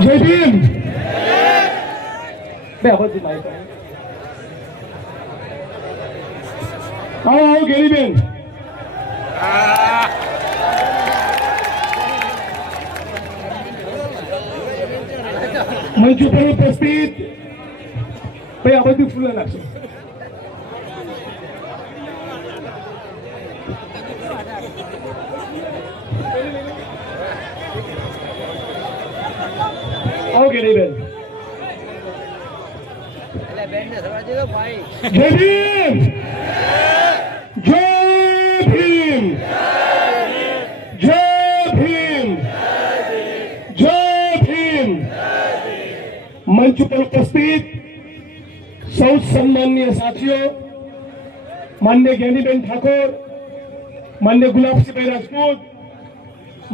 જય ભીમ. બે અબધી માઈક આવો ગેરીબેન. મંચ ઉપર ઉપસ્થિત ભાઈ આ બધું ફૂલ નાખશો. આવો ગેરીબેન. જય ભીમ. જય ભીમ. જય ભીમ. જય ભીમ. મંચ ઉપર ઉપસ્થિત સૌ સન્માનીય સાથીઓ, માન્ય જ્ઞાનીબેન ઠાકોર, માન્ય ગુલાબસિંહભાઈ રાજપૂત,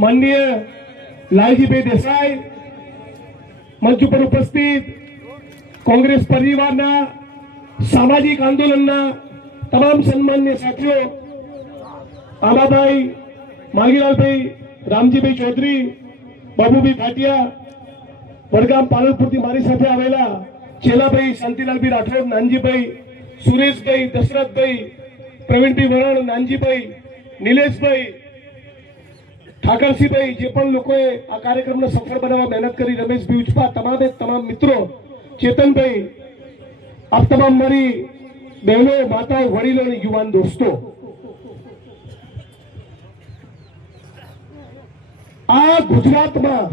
માન્ય લાલજીભાઈ દેસાઈ, મંચ ઉપર ઉપસ્થિત કોંગ્રેસ પરિવારના સામાજિક આંદોલનના તમામ સન્માનીય સાથીઓ, આબાભાઈ, માગીલાલભાઈ, રામજીભાઈ ચૌધરી, બાબુભાઈ ભાટિયા, વડગામ પાલનપુરથી મારી સાથે આવેલા ચેલાભાઈ, શાંતિલાલભાઈ રાઠોડ, નાનજીભાઈ, સુરેશભાઈ, દશરથભાઈ, પ્રવીણભાઈ વરણ, નાનજીભાઈ, નિલેશભાઈ, ઠાકરસિંહભાઈ, જે પણ લોકોએ આ કાર્યક્રમને સફળ બનાવવા મહેનત કરી, રમેશભાઈ ઉચપા, તમામ મિત્રો, ચેતનભાઈ, આપ તમામ મારી બહેનો, માતાઓ, વડીલો અને યુવાન દોસ્તો, આ ગુજરાતમાં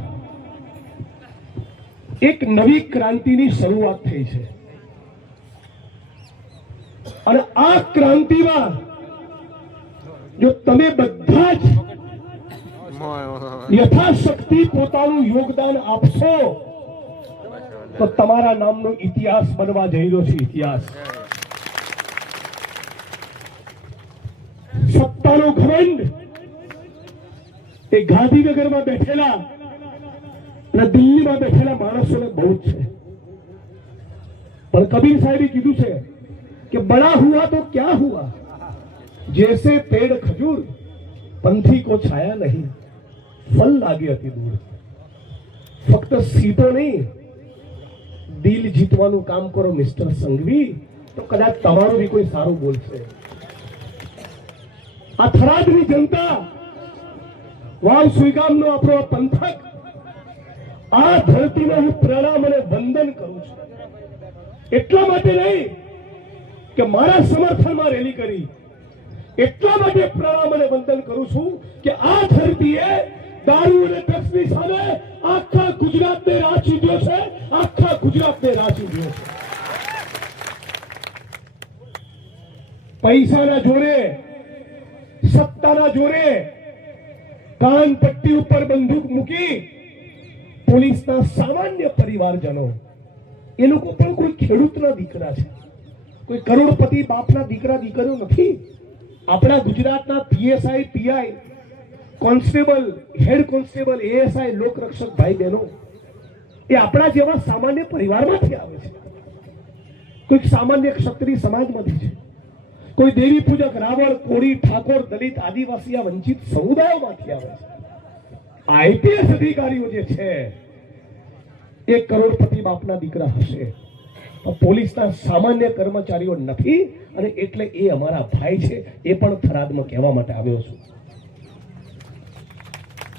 એક નવી ક્રાંતિની શરૂઆત થઈ છે અને આ ક્રાંતિમાં જો તમે બધા જ યથાશક્તિ પોતાનું યોગદાન આપશો તો તમારા નામનો ઇતિહાસ બનવા જઈ રહ્યો છે. ઇતિહાસ. સત્તાનો ઘમંડ એ ગાંધીનગરમાં બેઠેલા અને દિલ્હીમાં બેઠેલા માણસોને બહુ જ છે, પણ કબીર સાહેબે કીધું છે કે બડા હુઆ તો ક્યા હુઆ, જૈસે પેડ ખજૂર પંથી કો છાયા નહીં, ફલ લાગે અતિ દૂર. ફક્ત સીટો નહીં, દિલ જીતવાનું કામ કરો મિસ્ટર સંઘવી, તો કદાચ તમારું બી કોઈ સારું બોલશે. આ થરાદની જનતા, વાવ સુઈગામનો આપણો પંથક, આ ધરતીને હું પ્રણામ અને વંદન કરું છું. એટલા માટે નહીં કે મારા સમર્થનમાં રેલી કરી, એટલા માટે પ્રણામ અને વંદન કરું છું કે આ ધરતીએ દારૂ અને ડ્રગ્સની સામે આખા ગુજરાતને રાહ ચીંધ્યો છે. આખા ગુજરાતને રાહ ચીંધ્યો છે. પૈસાના જોરે, સત્તાના જોરે કાન પટ્ટી ઉપર બંદૂક મૂકી પોલીસના સામાન્ય પરિવારજનો, એ લોકો પણ કોઈ ખેડૂતના દીકરા છે, કોઈ કરોડપતિ બાપના દીકરા દીકરીઓ નથી. આપણા ગુજરાતના PSI, PI, constable, head constable, ASI, લોકરક્ષક ભાઈ બહેનો એ આપણા જેવા સામાન્ય પરિવારમાંથી આવે છે. કોઈક સામાન્ય ક્ષત્રિય સમાજમાંથી છે, કોઈ દેવી પૂજક, રાવળ, કોળી, ઠાકોર, દલિત, આદિવાસી, વંચિત સમુદાયોમાંથી આવે છે. આઈપીએસ અધિકારીઓ જે છે એ કરોડપતિ બાપના દીકરા હશે, પોલીસના સામાન્ય કર્મચારીઓ નથી, અને એટલે એ અમારા ભાઈ છે. એ પણ થરાદમાં કહેવા માટે આવ્યો છું.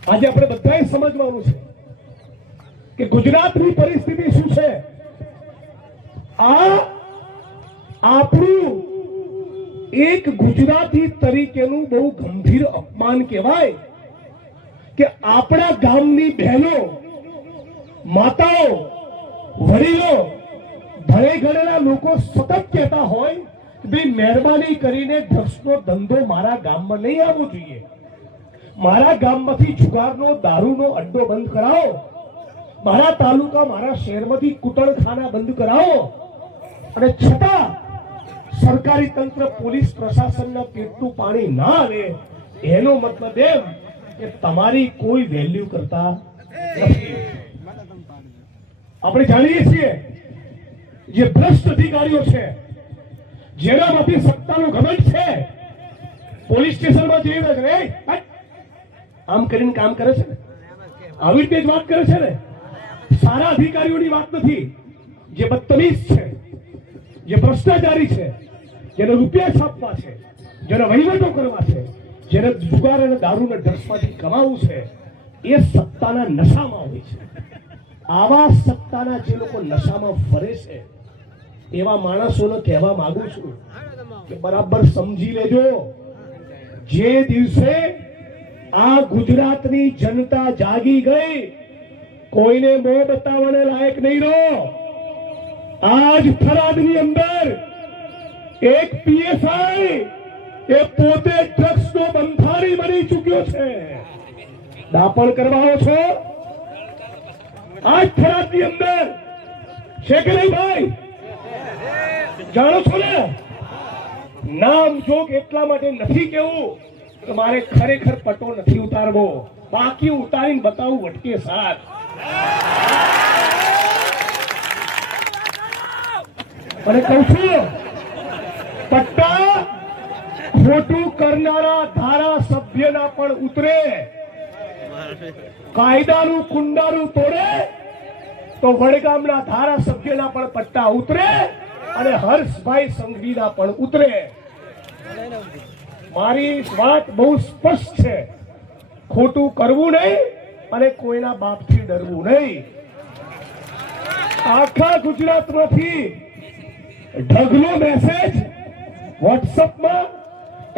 આજે આપણે બધાએ સમજવાનું છે કે ગુજરાતની પરિસ્થિતિ શું છે. આ આપણું એક ગુજરાતી તરીકેનું બહુ ગંભીર અપમાન કહેવાય કે આપણા ગામની બહેનો, માતાઓ, વડીલો, ભલે ગણેલા લોકો સતત કહેતા હોય કે ભાઈ મહેરબાની કરીને ડ્રગ્સનો ધંધો મારા ગામમાં નહીં આવવો જોઈએ, મારા ગામમાંથી જુગારનો દારૂનો અડ્ડો બંધ કરાવો, મારા તાલુકા મારા શહેરમાંથી કુટણખાના બંધ કરાવો, અને છતાં સરકારી તંત્ર પોલીસ પ્રશાસનના પેટનું પાણી ના આવે, એનો મતલબ એમ કે તમારી કોઈ વેલ્યુ કરતા નથી. આપણે જાણીએ છીએ જે ભ્રષ્ટ અધિકારીઓ છે, જેનામાંથી સત્તાનો ઘમંડ છે, પોલીસ સ્ટેશનમાં જઈને રે આમ કરીને કામ કરે છે ને, આવી રીતે જ વાત કરે છે ને. સારા અધિકારીઓની વાત નથી. જે બદતમીઝ છે, જે ભ્રષ્ટાચારી છે, જેને રૂપિયા છાપવા છે, જેને વહીવટો કરવા છે, જેને જુગાર અને દારૂના ડ્રગ્સમાંથી કમાવું છે, એ સત્તાના નશામાં હોય છે. આવા સત્તાના જે લોકો નશામાં ફરે છે, એવા માણસોને કહેવા માંગુ છું કે બરાબર સમજી લેજો, જે દિવસે આ ગુજરાતની જનતા જાગી ગઈ, કોઈને મોં બતાવવાને લાયક નહીં રહો. આજ થરાદની અંદર એક પીએસઆઈ એ પોતે ડ્રગ્સનો બંધારી બની ચૂક્યો છે. દાપણ કરવાઓ છો આજ થરાદની અંદર છે કે નહીં ભાઈ? જાણો છો ને? નામ જોગ એટલા માટે નથી કેવું કે મારે ખરેખર પટો નથી ઉતારવો, બાકી ઉતારીને બતાવું વટકે સાથ. અને કહું છું, પટ્ટા ખોટું કરનારા ધારાસભ્યના પણ ઉતરે, કાયદાનું કુંડારું તોડે તો વડગામના ધારાસભ્યના પણ પટ્ટા ઉતરે અને હર્ષભાઈ સંઘવીના પણ ઉતરે. મારી વાત બહુ સ્પષ્ટ છે, ખોટું કરવું નહીં અને કોઈના બાપથી ડરવું નહીં. આખા ગુજરાતમાંથી ઢગલો મેસેજ વોટ્સઅપમાં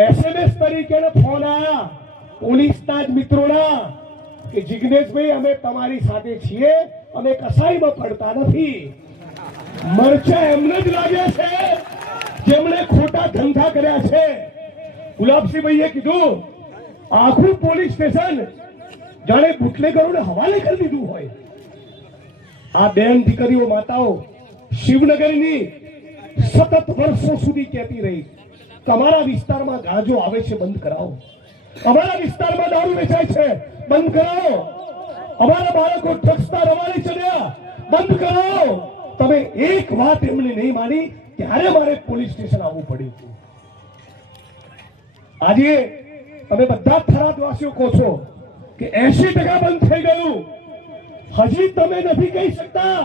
SMS તરીકે ફોન આવ્યા પોલીસના જ મિત્રોના કે જિગ્નેશભાઈ અમે તમારી સાથે છીએ, અમે કસાઈમાં પડતા નથી. મરચા એમને જ લાગ્યા છે જેમણે ખોટા ધંધા કર્યા છે. ગુલાબસિંહભાઈએ કીધું આખું પોલીસ સ્ટેશન જાણે બુટલેગરોને હવાલે કરી દીધું હોય. આ બેન દીકરીઓ માતાઓ શિવનગરની સતત વર્ષો સુધી કહેતી રહી, તમારા વિસ્તારમાં ગાંજો આવે છે બંધ કરાવો, અમારા વિસ્તારમાં દારૂ વેચાય છે બંધ કરાવો, અમારા બાળકો ડ્રગ્સના રવાડે ચડ્યા બંધ કરાવો. તમે એક વાત એમને નહીં માની, ત્યારે મારે પોલીસ સ્ટેશન આવવું પડ્યું હતું. આજે તમે બધા થરાદવાસીઓ કહો છો કે 80% બંધ થઈ ગયું, હજી તમે નથી કહી શકતા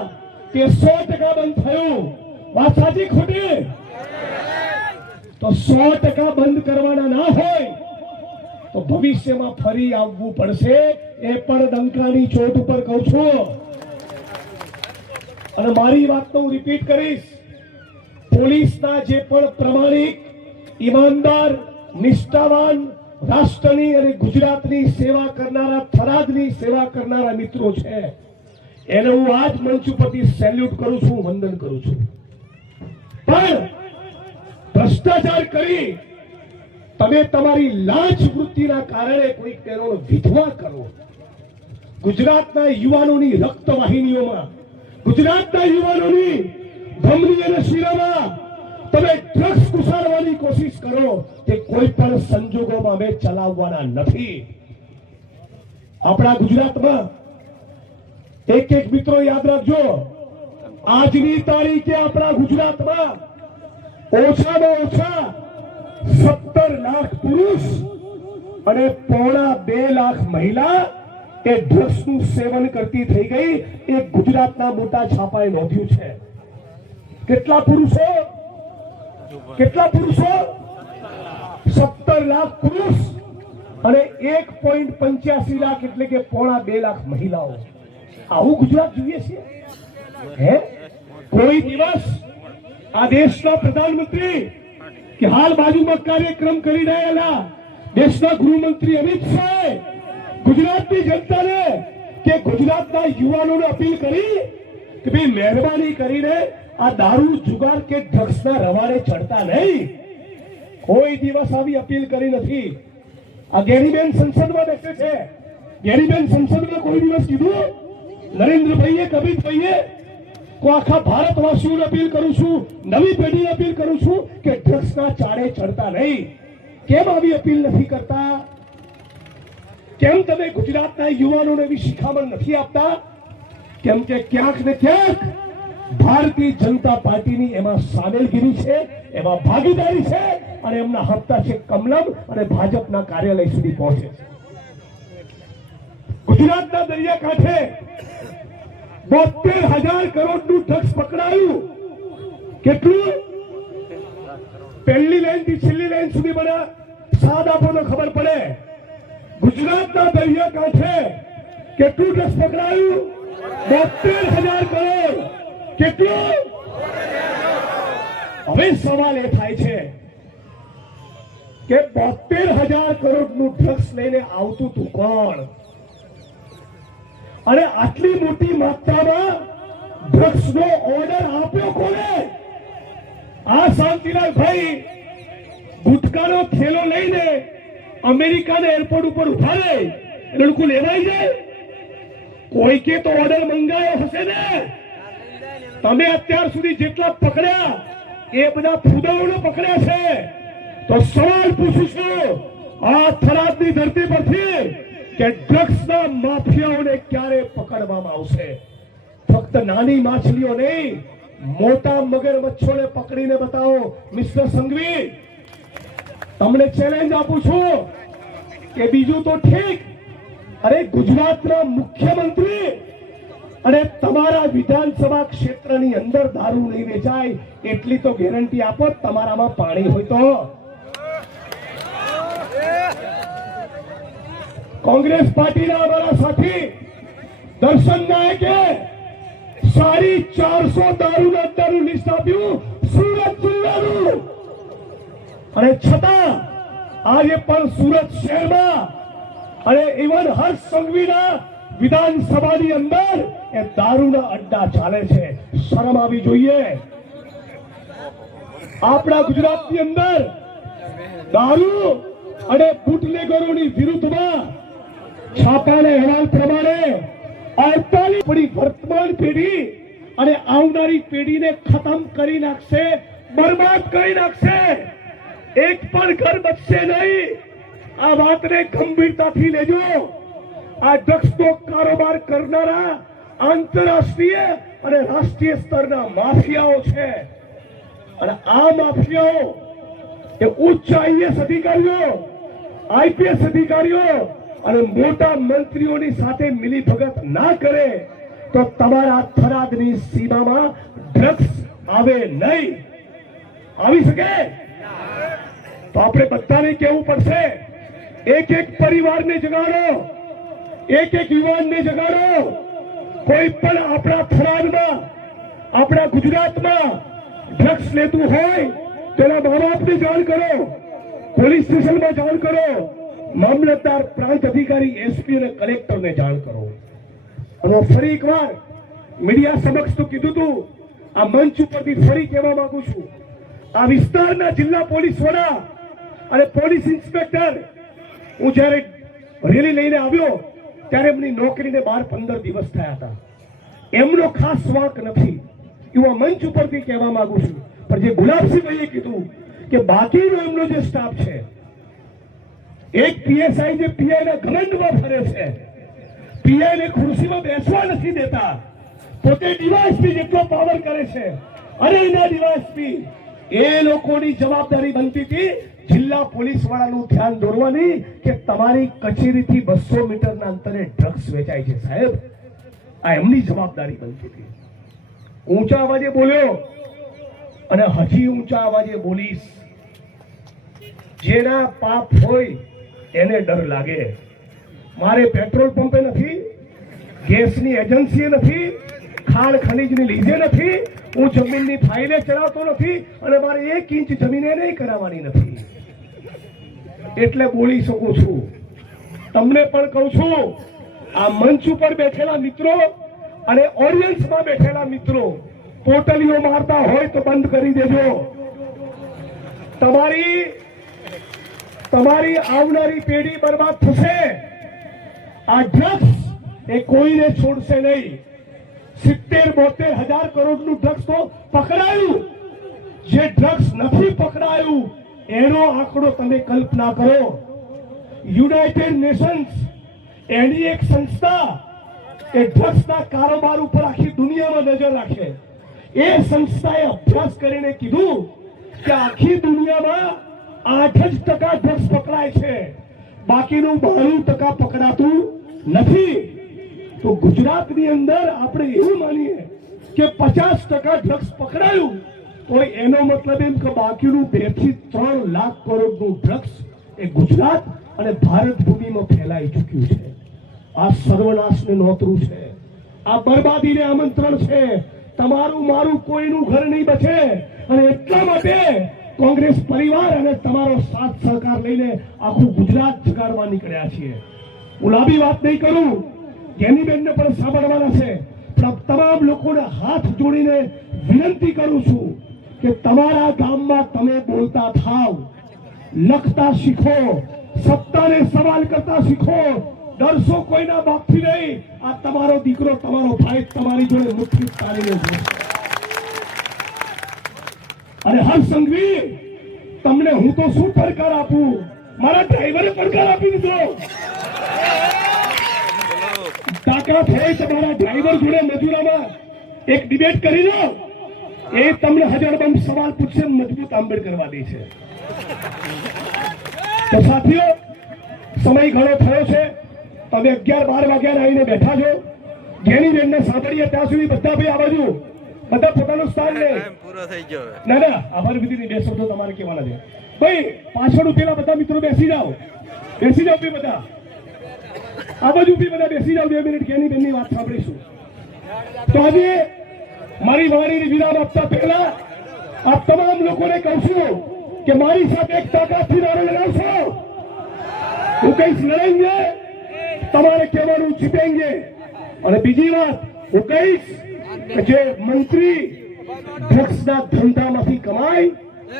કે 100% બંધ થયું. વાત સાચી ખોટી? તો 100% બંધ કરવાના ના હોય તો ભવિષ્યમાં ફરી આવવું પડશે, એ પણ ડંકાની ચોટ ઉપર કહું છું. અને મારી વાતને હું રિપીટ કરીશ, પોલીસના જે પણ પ્રમાણિક, ઈમાનદાર, નિષ્ઠાવાન, રાષ્ટ્રની અને ગુજરાતની સેવા કરનારા, થરાદની સેવા કરનારા મિત્રો છે, એને હું આજ મંચ ઉપરથી સેલ્યુટ કરું છું, વંદન કરું છું. પણ ભ્રષ્ટાચાર કરી તમે તમારી લાંચ વૃત્તિના કારણે કોઈ તેનો વિધવા કરો, ગુજરાતના યુવાનોની રક્તવાહિનીઓમાં, ગુજરાતના યુવાનોની ધમની અને શિરામાં તમે ડ્રગ્સ ઘુસાડવાની કોશિશ કરો, તે કોઈ પણ સંજોગોમાં અમે ચલાવવાના નથી. આપણા ગુજરાતમાં એક મિત્રો યાદ રાખજો, આજની તારીખે આપણા ગુજરાતમાં ઓછામાં ઓછા 17 લાખ પુરુષ અને 2.5 લાખ મહિલા એ ડ્રગ્સનું સેવન કરતી થઈ ગઈ. એ ગુજરાતના મોટા છાપાએ નોંધ્યું છે. કેટલા પુરુષો? 17 લાખ પુરુષ અને 1.85 લાખ એટલે કે 2.5 લાખ મહિલાઓ. આવું ગુજરાત જોઈએ છીએ? હે કોઈ દિવસ આ દેશના પ્રધાનમંત્રી કે હાલ બાજુમાં કાર્યક્રમ કરી રહેલા દેશના ગૃહમંત્રી અમિત શાહે ગુજરાતની જનતાને કે ગુજરાતના યુવાનોને અપીલ કરી કે ભાઈ મહેરબાની કરીને આ દારૂ, જુગાર કે ડ્રગ્સના રવાડે ચડતા નહીં? કોઈ દિવસ આવી અપીલ કરી નથી. આ ગેરીબેન સંસદમાં બેસે છે, ગેરીબેન સંસદમાં કોઈ દિવસ કીધું નરેન્દ્રભાઈએ, કબીરભાઈએ આખા ભારતવાસીઓને અપીલ કરું છું, નવી પેઢીને અપીલ કરું છું કે ડ્રગ્સના ચાડે ચડતા નહીં. કેમ આવી અપીલ નથી કરતા? કેમ તમે ગુજરાતના યુવાનોને એવી શિખામણ નથી આપતા? કેમ કે ક્યાંક ને ક્યાંક ભારતીય જનતા પાર્ટીની એમાં સામેલગીરી છે, એમાં ભાગીદારી છે અને એમના હપ્તા છે કમલમ અને ભાજપના કાર્યાલય સુધી પહોંચે છે. ગુજરાતના દરિયાકાંઠે 72,000 કરોડનું ડ્રગ્સ પકડાયું. કેટલું? પહેલી લાઈન થી છેલ્લી લાઈન સુધી બધા સાદ આપો તો ખબર પડે. ગુજરાતના દરિયાકાંઠે કેટલું ડ્રગ્સ પકડાયું? 72,000 કરોડ. કેટલું? હવે સવાલ એ થાય છે કે 72,000 કરોડનું ડ્રગ્સ લઈને આવતું તું કોણ? અને આટલી મોટી માત્રામાં ડ્રગ્સનો ઓર્ડર આપ્યો કોને? આ શાંતિલાલભાઈ ગુટકાનો થેલો લઈને અમેરિકાના એરપોર્ટ ઉપર ઉભા રહે, એ લોકો લેવાઈ જાય. કોઈકે તો ઓર્ડર મંગાવ્યો હશે ને. તમે અત્યાર સુધી જેટલા પકડ્યા એ બધા ફૂદવડો પકડ્યા છે. તો સવાલ પૂછું છું આ થરાદની ધરતી પરથી કે ડ્રગ્સના માફિયાઓને ક્યારે પકડવામાં આવશે? ફક્ત નાની માછલીઓ નહીં, મોટા મગરમચ્છોને પકડીને બતાવો. મિસ્ટર સંઘવી, તમને ચેલેન્જ આપું છું કે બીજું તો ઠીક, અરે ગુજરાતના મુખ્યમંત્રી અને તમારા વિધાનસભા ક્ષેત્રની અંદર દારૂ નહીં વેચાય એટલી તો ગેરંટી આપો. તમારામાં પાણી હોય તો. કોંગ્રેસ પાર્ટીના અમારા સાથી દર્શન નાયકે 450 દારૂના અડ્ડાનું લિસ્ટ આપ્યું સુરત જિલ્લાનું. અને છતાં આજે પણ સુરત શહેરમાં અને ઇવન હર્ષ સંઘવીના વિધાનસભાની અંદર એ દારૂના અડ્ડા ચાલે છે. શરમ આવી જોઈએ. આપણા ગુજરાતની અંદર દારૂ અને બુટલેગરોની વિરુદ્ધમાં છાપાના અહેવાલ પ્રમાણે 48 વર્તમાન પેઢી અને આવનારી પેઢીને ખતમ કરી નાખશે, બરબાદ કરી નાખશે. એક પણ ઘર બચશે નહીં. આ વાતને ગંભીરતાથી લેજો. આ ડ્રગ્સનો કારોબાર કરનારા આંતરરાષ્ટ્રીય અને રાષ્ટ્રીય સ્તરના માફિયાઓ છે. અને આ માફિયાઓ એ ઉચ્ચ આઈએસ અધિકારીઓ, આઈપીએસ અધિકારીઓ અને મોટા મંત્રીઓની સાથે મિલી ભગત ના કરે તો તમારા થરાદની સીમામાં ડ્રગ્સ આવે નહીં. આવી શકે તો આપણે બધાને કહેવું પડશે. એક એક પરિવારને જગાડો, એક એક યુવાનને જગાડો. કોઈ પણ આપણા થરાદમાં, આપણા ગુજરાતમાં ડ્રગ્સ લેતું હોય તેના મા બાપને જાણ કરો, પોલીસ સ્ટેશનમાં જાણ કરો, મામલતદાર, પ્રાંત અધિકારી, એસપી અને કલેક્ટરને જાણ કરો. અને ફરી એકવાર મીડિયા સમક્ષ તો કીધું તું, આ મંચ ઉપરથી ફરી કહેવા માંગુ છું, આ વિસ્તારના જિલ્લા પોલીસ વડા અને પોલીસ ઇન્સ્પેક્ટર, હું જ્યારે રેલી લઈને આવ્યો ત્યારે એમની નોકરીને 12-15 દિવસ થયા હતા. એમનો ખાસ વાંક નથી, એવું આ મંચ ઉપરથી કહેવા માંગુ છું. પણ જે ગુલાબસિંહભાઈએ કીધું કે બાકીનો એમનો જે સ્ટાફ છે, એક પીએસઆઈ જે પીઆઈ ના ઘમંડમાં ફરે છે, પીઆઈ ને ખુરશીમાં બેસવા નથી દેતા, પોતે ડીવાયએસપી જેટલો પાવર કરે છે. અને એના ડીવાયએસપી એ લોકોની જવાબદારી બનતી હતી જિલ્લા પોલીસ વાળાનું ધ્યાન દોરવાની કે તમારી કચેરીથી 200 મીટરના અંતરે ડ્રગ્સ વેચાય છે સાહેબ. આ એમની જવાબદારી બનતી હતી. ઊંચા અવાજે બોલ્યો અને હજી ઊંચા અવાજે બોલીશ. જેના પાપ હોય એને ડર લાગે. મારે પેટ્રોલ પંપે નથી, ગેસની એજન્સીએ નથી, ખાણ ખનીજની લીધે નથી, હું જમીનની ફાઇલે ચડાવતો નથી અને મારે 1 ઇંચ જમીને નહીં કરાવવાની નથી. એટલે બોલી શકું છું. તમને પણ કહું છું, આ મંચ ઉપર બેઠેલા મિત્રો અને ઓડિયન્સમાં બેઠેલા મિત્રો, પોટલીઓ મારતા હોય તો બંધ કરી દેજો. તમારી તમારી આવનારી પેઢી બરબાદ થશે. આ ડ્રગ્સ એ કોઈને છોડશે નહીં. 70-72 હજાર કરોડનું ડ્રગ્સ તો પકડાયું. જે ડ્રગ્સ નથી પકડાયું એનો આંકડો તમે કલ્પના કરો. યુનાઇટેડ નેશન્સ એની એક સંસ્થા એ ડ્રગ્સના કારોબાર ઉપર આખી દુનિયામાં નજર રાખે. એ સંસ્થાએ અભ્યાસ કરીને કીધું કે આખી દુનિયામાં 8% ડ્રગ્સ પકડાય છે, બાકીનું 92% પકડાતું નથી. તો ગુજરાતની અંદર આપણે એવું માનીએ કે 50% ડ્રગ્સ પકડાયું તો એનો મતલબ એમ કે બાકીનું 2 થી 3 લાખ કરોડનું ડ્રગ્સ એ ગુજરાત અને ભારત ભૂમિમાં ફેલાઈ ચૂક્યું છે. આ સર્વનાશને નોતરું છે. આ બરબાદીને આમંત્રણ છે. તમારું મારું કોઈનું ઘર નહીં બચે. અને એટલા માટે કોંગ્રેસ પરિવાર અને તમારો સાથ સહકાર લઈને આખું ગુજરાત જગાડવા નીકળ્યા છીએ. હું લાંબી વાત નહીં કરું, જેનીબેનને પણ સાંભળવાના છે, પણ તમામ લોકોને હાથ જોડીને વિનંતી કરું છું કે તમારા ગામમાં તમે બોલતા થાવ, લખતા શીખો, સત્તાને સવાલ કરતા શીખો. ડરશો કોઈના બાપથી નહીં. આ તમારો દીકરો, તમારો ભાઈ તમારી જોડે મુઠ્ઠી તાલીને છે. અને હર્ષ સંઘવી, તમને હું તો શું પડકાર આપું? મારા ડ્રાઈવરે પડકાર આપી દીધો. તાકાત હોય તમારા ડ્રાઈવર જોડે મજૂરામાં એક ડિબેટ કરી લો. એ તમને હજારબંધ સવાલ પૂછશે, મજબૂત આંબેડકરવાદી છે. તો સાથીઓ, સમય ઘણો થયો છે. તમે 11-12 વાગ્યા આવીને બેઠા છો. જેની બેનને સાંભળીએ ત્યાં સુધી બધા ભાઈ આ બાજુ, બધા પોતાનું સ્થાન લે. ના ના, આભાર વિધિની 2 શબ્દો તમારે કહેવાના છે. ભાઈ પાછળ ઉભેલા બધા મિત્રો બેસી જાઓ, બેસી જાઓ ભાઈ બધા. આ બાજુ બી બધા બેસી જાઓ. 2 મિનિટ કેની બેનની વાત સાંભળીશું. તો આજે મારી વાણીની વિરામ આપતા પહેલા આપ તમામ લોકોને કહું છું કે મારી સાથે એક તાકાતથી નારો લગાવશો. હું કહીશ લડેંગે, તમારે કહેવાનું જીતેંગે. અને બીજી વાત હું કહીશ કે જે મંત્રી ડ્રગ્સના ધંધામાંથી કમાય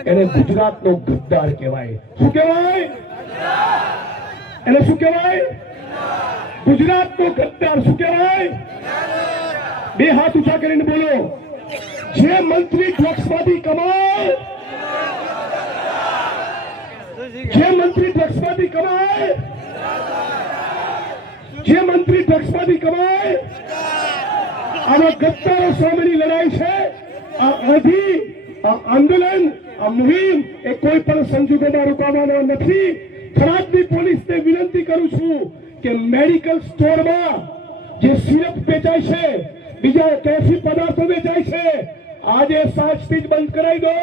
એને ગુજરાતનો ગદ્દાર કહેવાય. શું કહેવાય એને? શું કહેવાય? ગુજરાતનો ગદ્દાર. શું કહેવાય? 2 હાથ ઊંચા કરીને બોલો. જે મંત્રી ડ્રગ્સમાંથી કમાય, જે મંત્રી ડ્રગ્સમાંથી કમાય, જે મંત્રી ડ્રગ્સમાંથી કમાય, આવા ગદ્દારો સામેની લડાઈ છે. આ આંધી, આ આંદોલન, આ મુહિમ એ કોઈ પણ સંજોગોમાં રોકાવાનો નથી. થરાદની પોલીસને વિનંતી કરું છું કે મેડિકલ સ્ટોરમાં જે સિરપ વેચાય છે, બીજા કેફી પદાર્થો વેચાય છે, આજે સાંજથી જ બંધ કરાવી દો.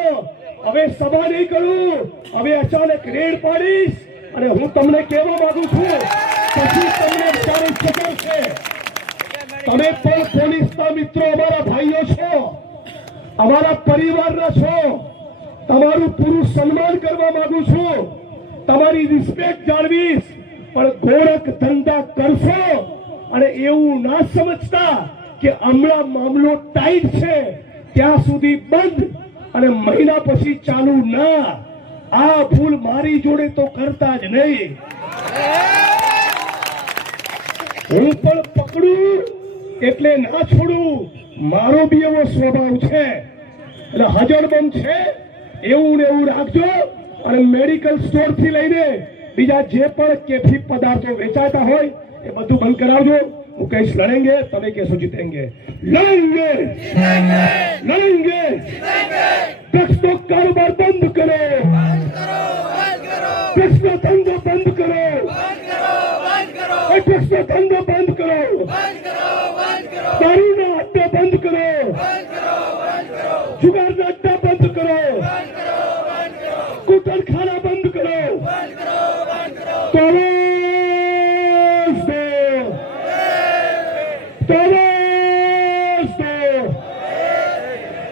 હવે સભા નહીં કરું, હવે અચાનક રેડ પાડીશ. અને હું તમને કહેવા માંગુ છું, પછી તમને વિચારી શકાશે. તમે પણ પોલીસના મિત્રો, અમારા ભાઈઓ છો, અમારા પરિવારના છો. તમારું પૂરું સન્માન કરવા માંગુ છું, તમારી રિસ્પેક્ટ જાળવીશ. પણ ગોરખ ધંધા કરશો અને એવું ના સમજતા કે હમણાં મામલો ટાઈટ છે ત્યાં સુધી બંધ અને મહિના પછી ચાલુ ના. આ ભૂલ મારી જોડે તો કરતા જ નહીં. હું પણ પકડું એટલે ના છોડું. મારો બી એવો સ્વભાવ છે. એટલે હજરબંધ છે એવું ને એવું રાખજો. અને મેડિકલ સ્ટોર થી લઈને બીજા જે પણ કેફી પદાર્થો વેચાતા હોય એ બધું બંધ કરાવજો. હું કહીશ લડેંગે, તમે કહેશો જીતેંગે. લડેંગે, લડેંગે. ડ્રગ્સનો કારોબાર બંધ કરો, ડ્રગ્સનો ધંધો બંધ કરો, ડ્રગ્સનો ધંધો બંધ કરો, દારૂના અડ્ડા બંધ કરો, જુગારના અડ્ડા બંધ કરો, કૂટણખાના બંધ કરો.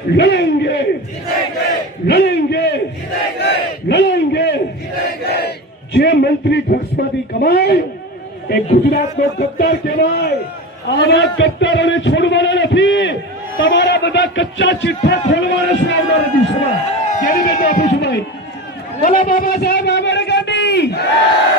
लड़ेंगे, लड़ेंगे, लड़ेंगे. જે મંત્રી ડ્રગ્સમાંથી કમાય એ ગુજરાતનો ગદ્દાર કહેવાય. આવા ગદ્દારોને છોડવાના નથી. તમારા બધા કચ્ચા ચિઠ્ઠા ખોલવાના છે આવનારા દિવસોમાં. જેની બેન આપું છું ભાઈ. બોલો બાબા સાહેબ આંબેડકરની